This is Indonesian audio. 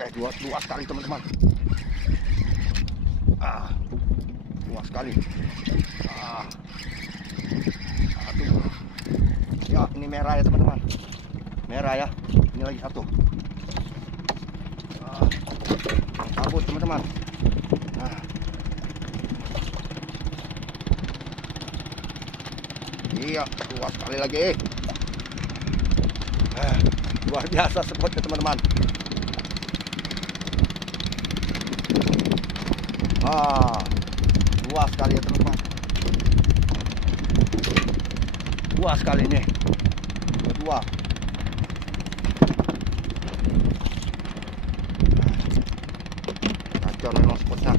Oke, dua sekali teman-teman. Luas sekali. Aduh. Ya, ini merah ya teman-teman. Merah ya. Ini lagi satu. Kabut teman-teman. Iya, luas sekali lagi. Luar biasa spotnya teman-teman. Luas sekali ya teman-teman. Luas sekali nih. Kedua. Kacau memang spotnya.